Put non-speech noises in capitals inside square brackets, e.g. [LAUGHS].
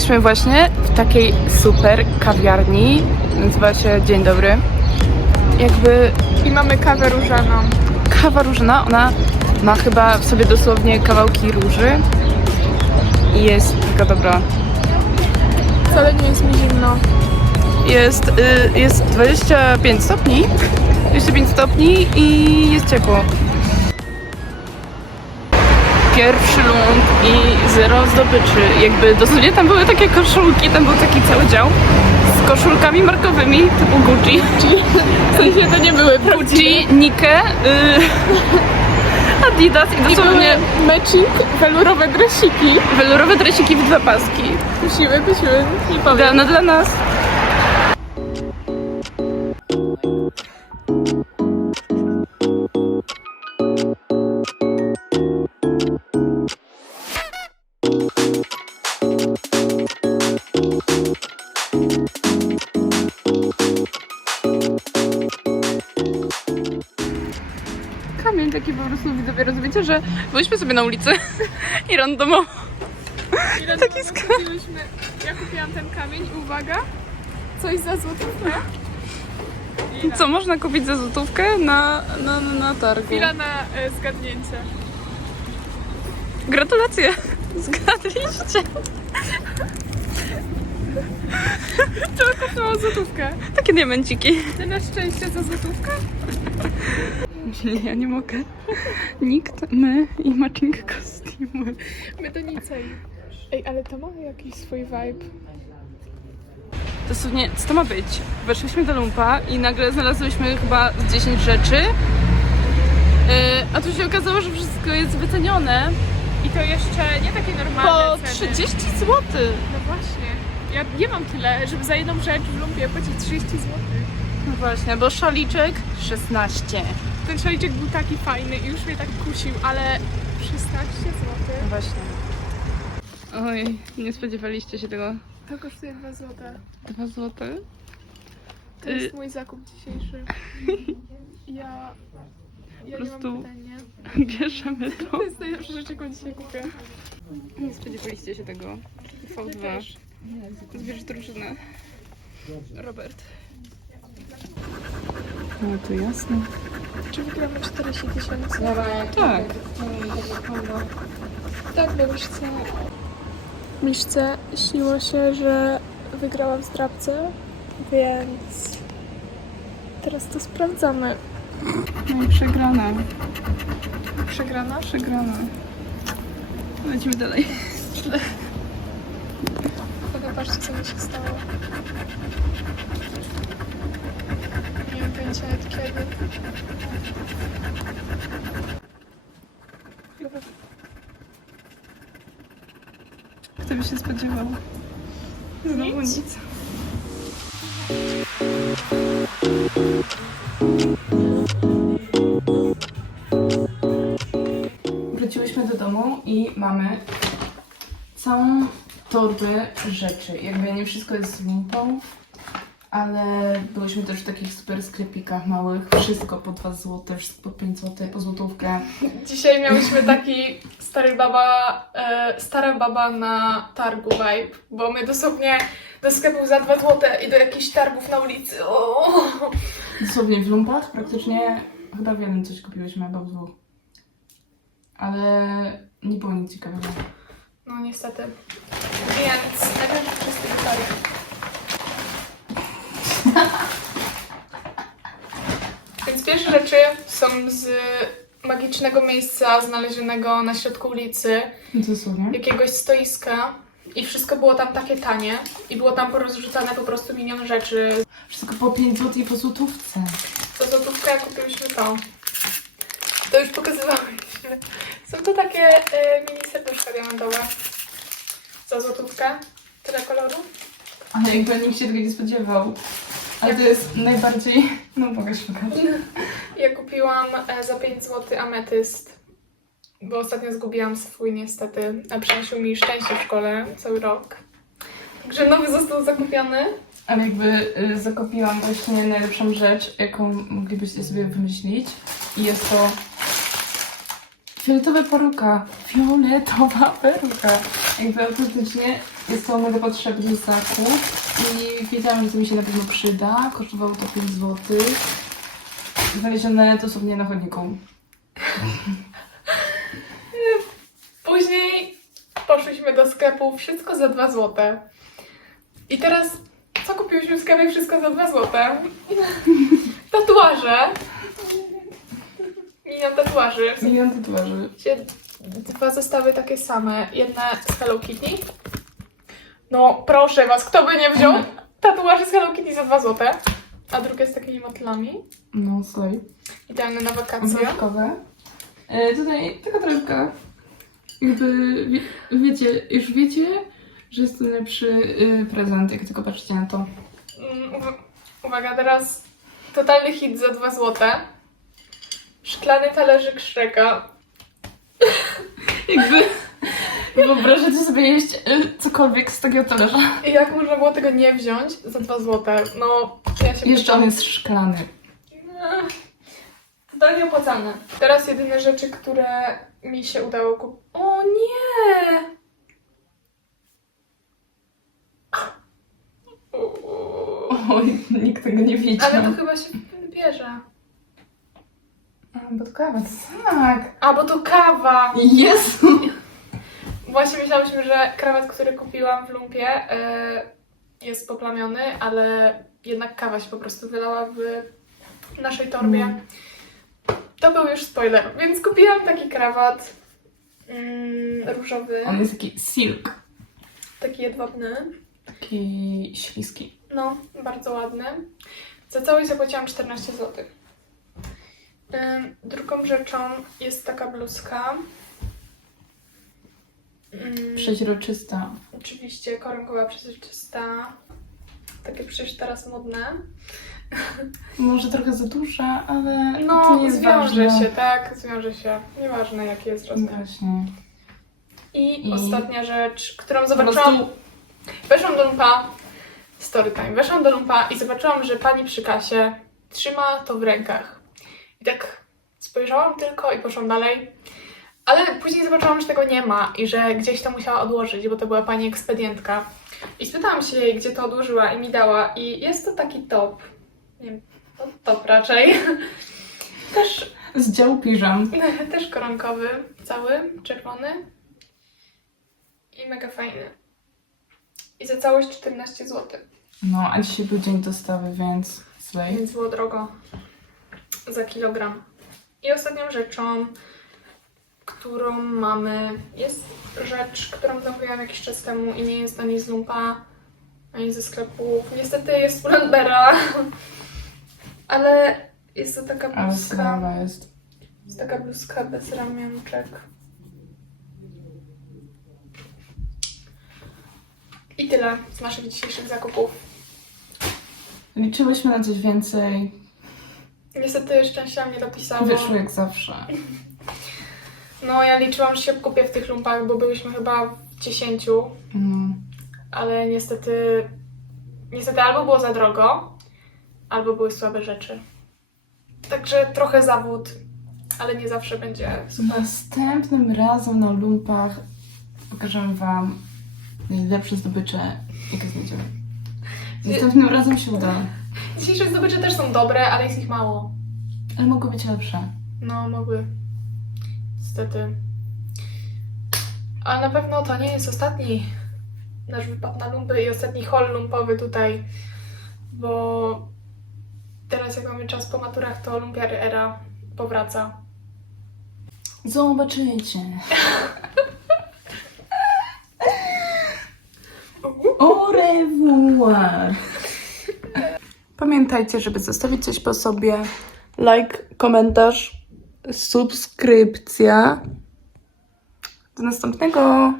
Byłyśmy właśnie w takiej super kawiarni, nazywa się Dzień Dobry. Jakby I mamy kawę różaną. kawa różna, ona ma chyba w sobie dosłownie kawałki róży i jest taka dobra. Wcale nie jest mi zimno. Jest, y, jest 25 stopni, 25 stopni i jest ciepło. Pierwszy ląd i zero zdobyczy. Jakby dosłownie tam były takie koszulki, tam był taki cały dział z koszulkami markowymi typu Gucci. W sensie to nie były. Gucci, Nike, y, Adidas i I dosłownie matching, welurowe dresiki. welurowe dresiki w dwa paski. Kusimy, kusimy, nie powiem. Idealne dla nas. Kamień taki po prostu widzowie, rozumiecie, że byliśmy sobie na ulicy [LAUGHS] i randomowo Ile Taki Taki kupiłyśmy, ja kupiłam ten kamień i uwaga, coś za złotówkę. Co można kupić za złotówkę na, na, na, na targu? Chwila na e, zgadnięcie. Gratulacje! Zgadliście! To kosztowało złotówkę. Takie diamenciki. Ty na szczęście za złotówkę? Nie, ja nie mogę. Nikt, my i matching kostiumy. My to nic. Ej, ale to ma jakiś swój vibe. Dosłownie, co to ma być? Weszliśmy do lumpa i nagle znalazłyśmy chyba z 10 rzeczy. Yy, a tu się okazało, że wszystko jest wycenione I to jeszcze nie takie po normalne ceny. 30 zł. No właśnie. Ja nie mam tyle, żeby za jedną rzecz w lumpie płacić 30 zł. No właśnie, bo szaliczek 16. Ten szaliczek był taki fajny i już mnie tak kusił, ale 16 zł. No właśnie. Oj, nie spodziewaliście się tego. To kosztuje 2 zł. 2 zł? To Y- jest mój zakup dzisiejszy. [LAUGHS] Ja... Ja Po nie mam prostu- pytań, nie? [LAUGHS] Bierzemy to. To jest najlepsza rzecz, jaką dzisiaj kupię. Nie spodziewaliście się tego. Ty V2. też. Zbierz drużynę. Robert. No to jasne. Czy wygramy 40 tysięcy? Tak. Tak, bo Miszce... Miszce śniło się, że wygrała w zdrabce, więc... Teraz to sprawdzamy. No i przegrana. Przegrana? Przegrana. Lecimy dalej. Patrzcie, co mi się stało. Pojęcia od kiedy. Kto by się spodziewał? Znowu Nic. nic. Wróciłyśmy do domu i mamy całą torbę rzeczy. Jakby nie wszystko jest z lumpą, ale byliśmy też w takich super sklepikach małych. Wszystko po 2 zł, wszystko po 5 zł, po złotówkę. Dzisiaj miałyśmy taki stary baba, e, stara baba na targu vibe, bo my dosłownie do sklepu za 2 złote i do jakichś targów na ulicy. O! Dosłownie w lumpach praktycznie chyba w jednym coś kupiłyśmy, albo w dwóch. Ale nie było nic ciekawego. No niestety. Więc najpierw wszystkie detale. Więc pierwsze rzeczy są z magicznego miejsca znalezionego na środku ulicy, Dosłownie. jakiegoś stoiska. I wszystko było tam takie tanie. I było tam porozrzucane po prostu milion rzeczy. Wszystko po 5 zł i po złotówce. Za złotówkę kupiliśmy to. To już pokazywałyśmy. Są to takie y, mini serduszka diamentowe. Za złotówkę. Tyle kolorów. Ale jakby nikt się tego nie spodziewał. Ale to jest najbardziej... No pokaż, pokaż. Ja kupiłam e, za 5 zł ametyst. Bo ostatnio zgubiłam swój niestety. A Przynosił mi szczęście w szkole cały rok. Także nowy został zakupiony. Ale jakby y, zakupiłam właśnie najlepszą rzecz, jaką moglibyście sobie wymyślić. I jest to Fioletowa peruka. Fioletowa peruka. Jakby autentycznie jest to mega potrzebny zakup i wiedziałam, że to mi się na pewno przyda. Kosztowało to 5 zł. Znalezione dosłownie na chodniku. [LAUGHS] Później poszliśmy do sklepu, wszystko za 2 złote. I teraz, co kupiłyśmy w sklepie? Wszystko za 2 złote. [LAUGHS] Tatuaże. Milion tatuaży. Milion tatuaży. sensie Dwa zestawy takie same. Jedne z Hello Kitty. No, proszę was, kto by nie wziął [LAUGHS] tatuaży z Hello Kitty za 2 złote? A drugie z takimi motylami. No, słuchaj. Idealne na wakacje. Obrazkowe. E, tutaj taka torebka. Jakby wie, wiecie, już wiecie, że jest to najlepszy y, prezent, jak tylko patrzycie na to. Mm, uwa- Uwaga, teraz totalny hit za 2 złote. Szklany talerzyk Shreka. Jakby wyobrażacie sobie jeść y, cokolwiek z takiego talerza. I jak można było tego nie wziąć za 2 złote? No, ja się Jeszcze on jest szklany. Ech, Totalnie opłacalne. Teraz jedyne rzeczy, które mi się udało kupić. O nie! Oj, nikt tego nie wiedział. Ale to chyba się bierze. Bo to kawa, tak. A, bo to kawa! Jezu! [LAUGHS] Właśnie myślałyśmy, że krawat, który kupiłam w lumpie e, jest poplamiony, ale jednak kawa się po prostu wylała w naszej torbie. Mm. To był już spoiler, więc kupiłam taki krawat mm, różowy, On jest taki silk. taki jedwabny. Taki śliski. No, bardzo ładny. Za całość zapłaciłam 14 zł. Drugą rzeczą jest taka bluzka. Ym, Przeźroczysta. Oczywiście koronkowa przezroczysta. Takie przecież teraz modne. [LAUGHS] Może trochę za duża, ale to No, nie jest zwiąże ważne. się, tak, zwiąże się. Nieważne jaki jest rozmiar. Właśnie. I, I- ostatnia rzecz, którą zobaczyłam. prostu Weszłam do lumpa. Story time. Weszłam do lumpa i zobaczyłam, że pani przy kasie trzyma to w rękach. I tak spojrzałam tylko i poszłam dalej. Ale później zobaczyłam, że tego nie ma i że gdzieś to musiała odłożyć, bo to była pani ekspedientka. I spytałam się jej, gdzie to odłożyła i mi dała. I jest to taki top. Nie wiem, to top raczej. [LAUGHS] Też z działu piżam. [LAUGHS] też koronkowy, cały, czerwony. I mega fajny. I za całość 14 zł. No, a dzisiaj był dzień dostawy, więc slay. Więc było drogo. Za kilogram. I ostatnią rzeczą, którą mamy, jest rzecz, którą zamówiłam jakiś czas temu i nie jest ani z lumpa, ani ze sklepu. Niestety jest z Pull&Beara. [LAUGHS] Ale jest to taka bluzka. jest. Jest taka bluzka bez ramionczek. I tyle z naszych dzisiejszych zakupów. Liczyłyśmy na coś więcej. Niestety szczęścia mnie dopisało. Wyszło jak zawsze. No ja liczyłam, że się kupię w tych lumpach, bo byliśmy chyba w 10, No. ale niestety niestety albo było za drogo, albo były słabe rzeczy. Także trochę zawód, ale nie zawsze będzie super. Następnym razem na lumpach pokażemy Wam najlepsze zdobycze, jakie znajdziemy. Następnym razem się uda, Dzisiejsze zdobycze też są dobre, ale jest ich mało. ale mogły być lepsze. No, mogły. Niestety. A na pewno to nie jest ostatni nasz wypad na lumpy i ostatni hol lumpowy tutaj, bo teraz jak mamy czas po maturach, to lumpiary era powraca. Zobaczycie. [LAUGHS] Au revoir. Pamiętajcie, żeby zostawić coś po sobie. Like, komentarz, subskrypcja. Do następnego.